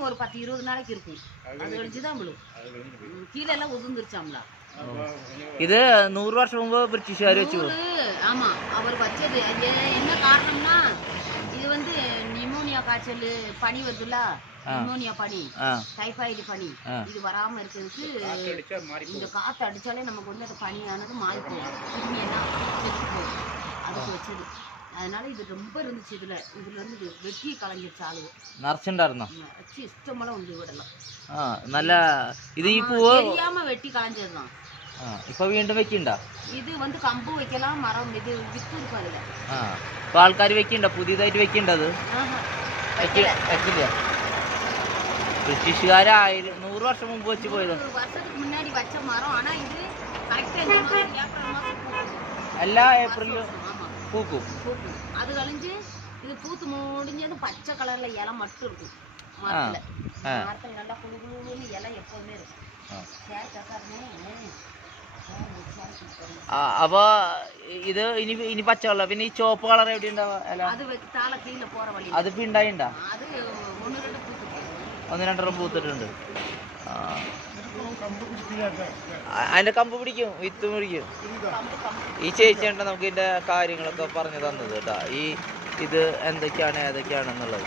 இன்னும் ஒரு பத்து இருபது நாளைக்கு இருக்கும். அது கழிச்சு தான் கீழே எல்லாம் உதிர்ந்துருச்சாம்ல. இது நூறு வருஷம் முன்பு பிரிட்டிஷார் ஆமா அவர் வச்சது. அது என்ன காரணம்னா இது வந்து நிமோனியா காய்ச்சல் பனி வருதுல்ல? நிமோனியா பனி டைஃபாய்டு பனி இது வராம இருக்கிறதுக்கு இந்த காத்து அடிச்சாலே நமக்கு வந்து அது பனியானது மாறி போகும். கிட்னி எல்லாம் அதுக்கு வச்சது. அதனால இது ரொம்ப இருந்துச்சு இதுல இதுல இருந்து இது வெட்டி கலைஞ்சிருச்சு ஆளு നിറച്ചുണ്ടായിരുന്നോ வச்சு இஷ்டமெல்லாம் உண்டு விடலாம் ആ നല്ല ഇത് ഈ പൂവ് தெரியாம வெட்டி கலைஞ்சதுதான் ആ ഇപ്പൊ വീണ്ടും വെക്കണ്ട இது வந்து கம்பு வைக்கலாம் மரம் இது வித்து இருக்கும் அதுல ആ ഇപ്പൊ ആൾക്കാർ വെക്കണ്ട പുതിയതായിട്ട് വെക്കണ്ട അത് ஆஹா. വെക്ക- വെക്കില്ല ബ്രിട്ടീഷുകാരായിരം നൂറ് വർഷം മുമ്പ് വെച്ച് പോയത് ஒரு வருஷத்துக்கு முன்னாடி வச்ச மரம் ஆனா இது கரெக்டா இந்த மாசம் ஏப்ரல் மாசம் பூக்கும். എല്ലാ ഏപ്രിലും ஆமா പൂക്കും பூக்கும் அது கழிஞ்சு இது பூத்து முடிஞ்சது பச்சை கலர்ல இலை மட்டும் இருக்கும் மரத்துல ஆ. மரத்துல நல்லா குழு குழுன்னு இலை எப்பவுமே இருக்கும் ആ. சேர் கசாருமே ആ, അപ്പൊ ഇത് ഇനി ഇനി പച്ചവെള്ളം പിന്നെ ഈ ചുവപ്പ് കളർ എവിടെ ഉണ്ടാവുക അല്ല அது வெத்தால கீழே போற வழி അത് ഇപ്പൊ ഉണ്ടായിണ്ടാ அது ஒண்ணு ரெண்டு பூத்து போகும். ഒന്ന് രണ്ടെണ്ണം പൂത്തിട്ടുണ്ട് അതിന്റെ കമ്പ് പിടിക്കും വിത്ത് പിടിക്കും ഈ ചേച്ചിയാണ് നമുക്ക് ഇതിന്റെ കാര്യങ്ങളൊക്കെ പറഞ്ഞു തന്നത് കേട്ടാ. ഈ ഇത് എന്തൊക്കെയാണ് ഏതൊക്കെയാണെന്നുള്ളത്.